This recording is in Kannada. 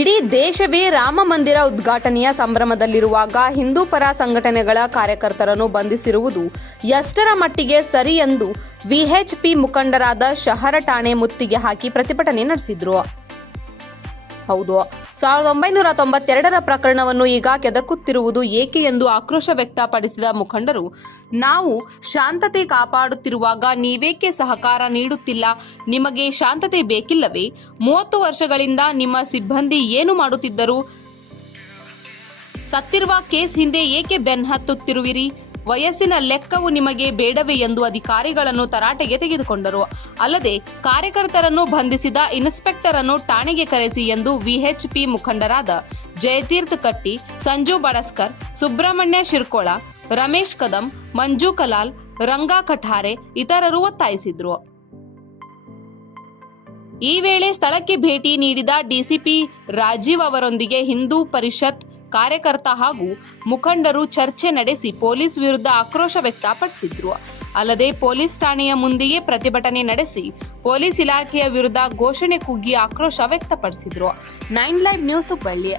ಇಡೀ ದೇಶವೇ ರಾಮ ಮಂದಿರ ಉದ್ಘಾಟನೆಯ ಸಂಭ್ರಮದಲ್ಲಿರುವಾಗ ಹಿಂದೂ ಪರ ಸಂಘಟನೆಗಳ ಕಾರ್ಯಕರ್ತರನ್ನು ಬಂಧಿಸಿರುವುದು ಎಷ್ಟರ ಮಟ್ಟಿಗೆ ಸರಿ ಎಂದು ವಿಎಚ್ಪಿ ಮುಖಂಡರಾದ ಶಹರ ಠಾಣೆ ಮುತ್ತಿಗೆ ಹಾಕಿ ಪ್ರತಿಭಟನೆ ನಡೆಸಿದ್ರು. ಹೌದು, 1992ರ ಪ್ರಕರಣವನ್ನು ಈಗ ಕೆದಕುತ್ತಿರುವುದು ಏಕೆ ಎಂದು ಆಕ್ರೋಶ ವ್ಯಕ್ತಪಡಿಸಿದ ಮುಖಂಡರು, ನಾವು ಶಾಂತತೆ ಕಾಪಾಡುತ್ತಿರುವಾಗ ನೀವೇಕೆ ಸಹಕಾರ ನೀಡುತ್ತಿಲ್ಲ? ನಿಮಗೆ ಶಾಂತತೆ ಬೇಕಿಲ್ಲವೇ? 30 ವರ್ಷಗಳಿಂದ ನಿಮ್ಮ ಸಿಬ್ಬಂದಿ ಏನು ಮಾಡುತ್ತಿದ್ದರು? ಸತ್ತಿರುವ ಕೇಸ್ ಹಿಂದೆ ಏಕೆ ಬೆನ್ನಹತ್ತುತ್ತಿರುವಿರಿ? ವಯಸ್ಸಿನ ಲೆಕ್ಕವು ನಿಮಗೆ ಬೇಡವೇ ಎಂದು ಅಧಿಕಾರಿಗಳನ್ನು ತರಾಟೆಗೆ ತೆಗೆದುಕೊಂಡರು. ಅಲ್ಲದೆ ಕಾರ್ಯಕರ್ತರನ್ನು ಬಂಧಿಸಿದ ಇನ್ಸ್ಪೆಕ್ಟರ್ ಅನ್ನು ಠಾಣೆಗೆ ಕರೆಸಿ ಎಂದು ವಿಎಚ್ಪಿ ಮುಖಂಡರಾದ ಜಯತೀರ್ಥ ಕಟ್ಟಿ, ಸಂಜು ಬಡಸ್ಕರ್, ಸುಬ್ರಹ್ಮಣ್ಯ ಶಿರ್ಕೋಳ, ರಮೇಶ್ ಕದಂ, ಮಂಜು ಕಲಾಲ್, ರಂಗಾ ಕಠಾರೆ ಇತರರು ಒತ್ತಾಯಿಸಿದ್ರು. ಈ ವೇಳೆ ಸ್ಥಳಕ್ಕೆ ಭೇಟಿ ನೀಡಿದ ಡಿಸಿಪಿ ರಾಜೀವ್ ಅವರೊಂದಿಗೆ ಹಿಂದೂ ಪರಿಷತ್ ಕಾರ್ಯಕರ್ತ ಹಾಗೂ ಮುಖಂಡರು ಚರ್ಚೆ ನಡೆಸಿ ಪೊಲೀಸ್ ವಿರುದ್ಧ ಆಕ್ರೋಶ ವ್ಯಕ್ತಪಡಿಸಿದ್ರು. ಅಲ್ಲದೆ ಪೊಲೀಸ್ ಠಾಣೆಯ ಮುಂದೆಯೇ ಪ್ರತಿಭಟನೆ ನಡೆಸಿ ಪೊಲೀಸ್ ಇಲಾಖೆಯ ವಿರುದ್ಧ ಘೋಷಣೆ ಕೂಗಿ ಆಕ್ರೋಶ ವ್ಯಕ್ತಪಡಿಸಿದ್ರು. 9 ಲೈವ್ ನ್ಯೂಸ್ ಹುಬ್ಬಳ್ಳಿ.